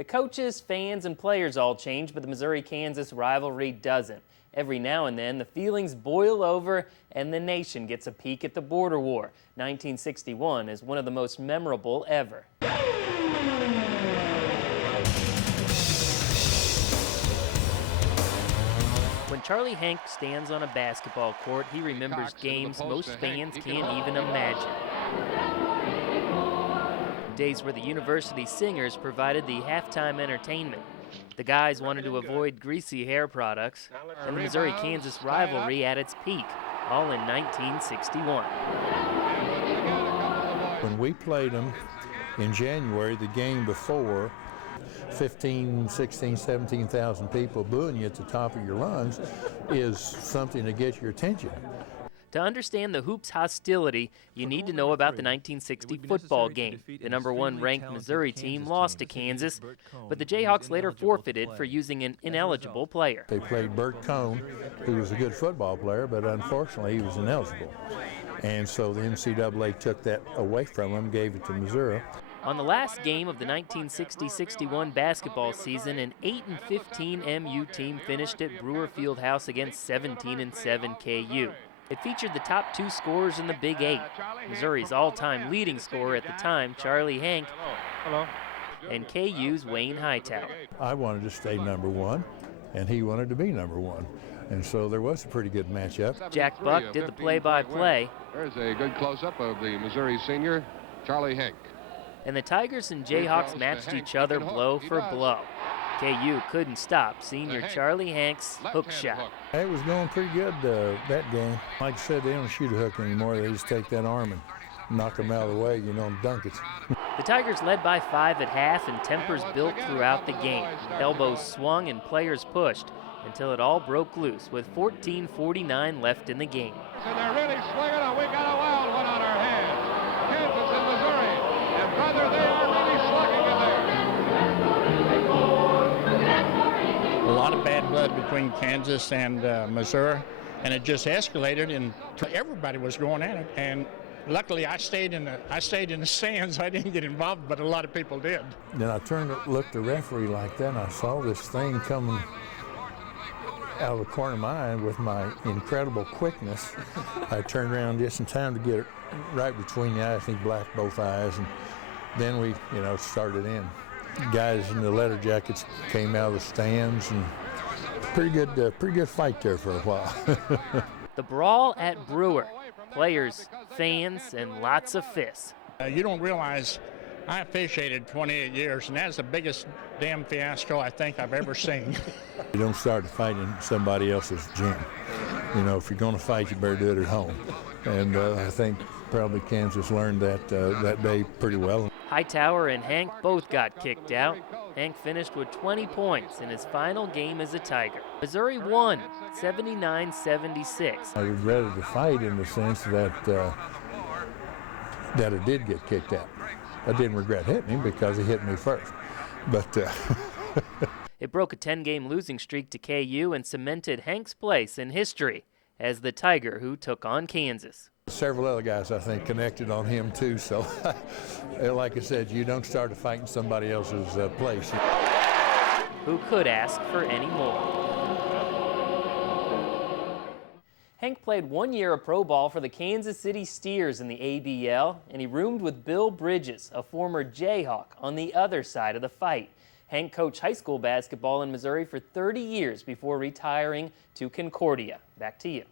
The coaches, fans, and players all change, but the Missouri-Kansas rivalry doesn't. Every now and then, the feelings boil over and the nation gets a peek at the border war. 1961 is one of the most memorable ever. When Charlie Henke stands on a basketball court, he remembers games most fans can't even imagine. Days where the university singers provided the halftime entertainment. The guys wanted to avoid greasy hair products, and the Missouri-Kansas rivalry at its peak, all in 1961. When we played them in January, the game before, 15, 16, 17,000 people booing you at the top of your lungs is something to get your attention. To understand the hoops hostility, you need to know about the 1960 football game. The #1 ranked Missouri team lost to Kansas, but the Jayhawks later forfeited for using an ineligible player. They played Bert Cohn, who was a good football player, but unfortunately he was ineligible. And so the NCAA took that away from him, gave it to Missouri. On the last game of the 1960-61 basketball season, an 8-15 MU team finished at Brewer Fieldhouse against 17-7 KU. It featured the top 2 scorers in the Big 8. Missouri's all-time leading scorer at the time, Charlie Henke, and KU's Wayne Hightower. I wanted to stay #1, and he wanted to be #1. And so there was a pretty good matchup. Jack Buck did the play-by-play. There's a good close-up of the Missouri senior, Charlie Henke. And the Tigers and Jayhawks matched each other blow for blow. KU couldn't stop senior Charlie Henke's hook shot. It was going pretty good that game. Like I said, they don't shoot a hook anymore. They just take that arm and knock them out of the way, you know, and dunk it. The Tigers led by 5 at half, and tempers built throughout the game. Elbows swung and players pushed until it all broke loose with 14:49 left in the game. And they're really swinging, and we got a wild one on our hands. Kansas and Missouri, and brother, they are really slugging in there. A lot of bad blood between Kansas and Missouri, and it just escalated, and everybody was going at it. And luckily, I stayed in the stands. I didn't get involved, but a lot of people did. Then I turned and looked at the referee like that, and I saw this thing coming out of the corner of my eye with my incredible quickness. I turned around just in time to get it right between the eyes. I think blacked both eyes, and then we, you know, started in. Guys in the leather jackets came out of the stands, and pretty good fight there for a while. The Brawl at Brewer. Players, fans, and lots of fists. You don't realize I officiated 28 years, and that's the biggest damn fiasco I think I've ever seen. You don't start fighting in somebody else's gym. You know, if you're going to fight, you better do it at home. And I think probably Kansas learned that that day pretty well. Hightower and Henke both got kicked out. Henke finished with 20 points in his final game as a Tiger. Missouri won 79-76. I regretted the fight in the sense that that it did get kicked out. I didn't regret hitting him because he hit me first. But it broke a 10-game losing streak to KU and cemented Henke's place in history as the Tiger who took on Kansas. Several other guys, I think, connected on him too. So, like I said, you don't start a fight in somebody else's place. Who could ask for any more? Henke played 1 year of pro ball for the Kansas City Steers in the ABL, and he roomed with Bill Bridges, a former Jayhawk, on the other side of the fight. Henke coached high school basketball in Missouri for 30 years before retiring to Concordia. Back to you.